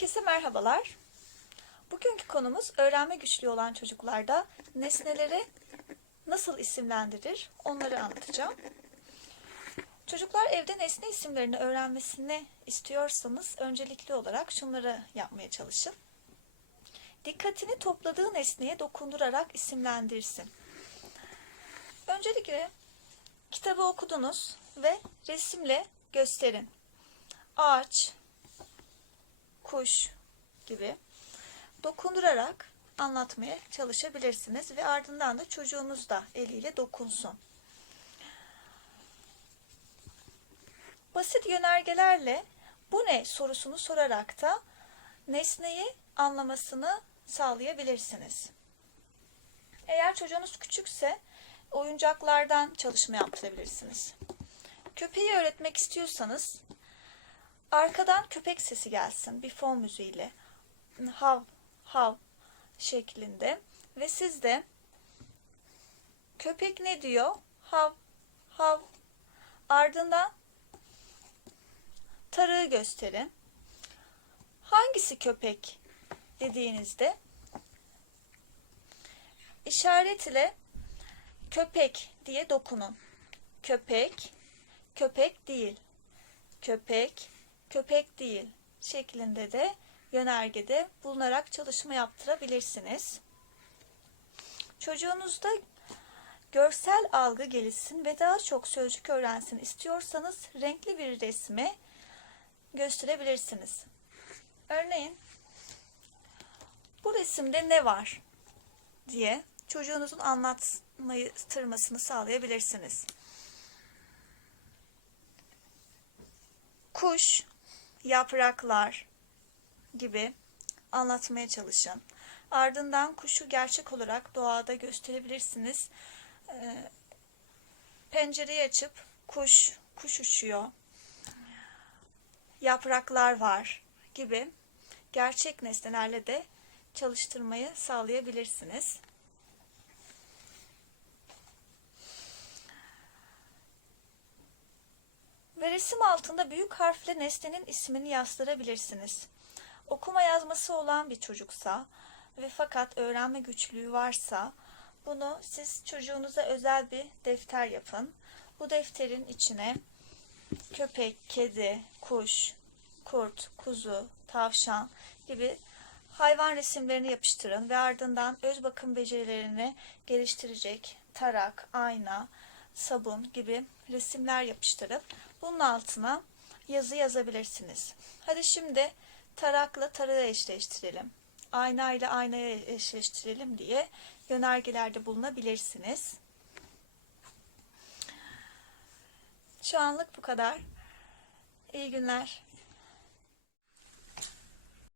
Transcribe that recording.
Herkese merhabalar. Bugünkü konumuz öğrenme güçlüğü olan çocuklarda nesneleri nasıl isimlendirir onları anlatacağım. Çocuklar evde nesne isimlerini öğrenmesini istiyorsanız öncelikli olarak şunları yapmaya çalışın. Dikkatini topladığı nesneye dokundurarak isimlendirsin. Öncelikle kitabı okudunuz ve resimle gösterin. Ağaç, kuş gibi dokundurarak anlatmaya çalışabilirsiniz ve ardından da çocuğunuz da eliyle dokunsun. Basit yönergelerle bu ne sorusunu sorarak da nesneyi anlamasını sağlayabilirsiniz. Eğer çocuğunuz küçükse oyuncaklardan çalışma yaptırabilirsiniz. Köpeği öğretmek istiyorsanız arkadan köpek sesi gelsin bir fon müziğiyle. Hav hav şeklinde. Ve siz de köpek ne diyor? Hav hav. Ardından tarığı gösterin. Hangisi köpek dediğinizde işaret ile köpek diye dokunun. Köpek köpek değil. Köpek köpek değil şeklinde de yönergede bulunarak çalışma yaptırabilirsiniz. Çocuğunuzda görsel algı gelişsin ve daha çok sözcük öğrensin istiyorsanız renkli bir resmi gösterebilirsiniz. Örneğin bu resimde ne var diye çocuğunuzun anlatmayı tırmasını sağlayabilirsiniz. Kuş, yapraklar gibi anlatmaya çalışın. Ardından kuşu gerçek olarak doğada gösterebilirsiniz. Ee, pencereyi açıp kuş, kuş uçuyor, yapraklar var gibi gerçek nesnelerle de çalıştırmayı sağlayabilirsiniz. Resim altında büyük harfle nesnenin ismini yazdırabilirsiniz. Okuma yazması olan bir çocuksa ve fakat öğrenme güçlüğü varsa bunu siz çocuğunuza özel bir defter yapın. Bu defterin içine köpek, kedi, kuş, kurt, kuzu, tavşan gibi hayvan resimlerini yapıştırın ve ardından öz bakım becerilerini geliştirecek tarak, ayna, sabun gibi resimler yapıştırıp bunun altına yazı yazabilirsiniz. Hadi şimdi tarakla tarağı eşleştirelim. Ayna ile aynaya eşleştirelim diye yönergelerde bulunabilirsiniz. Şu anlık bu kadar. İyi günler.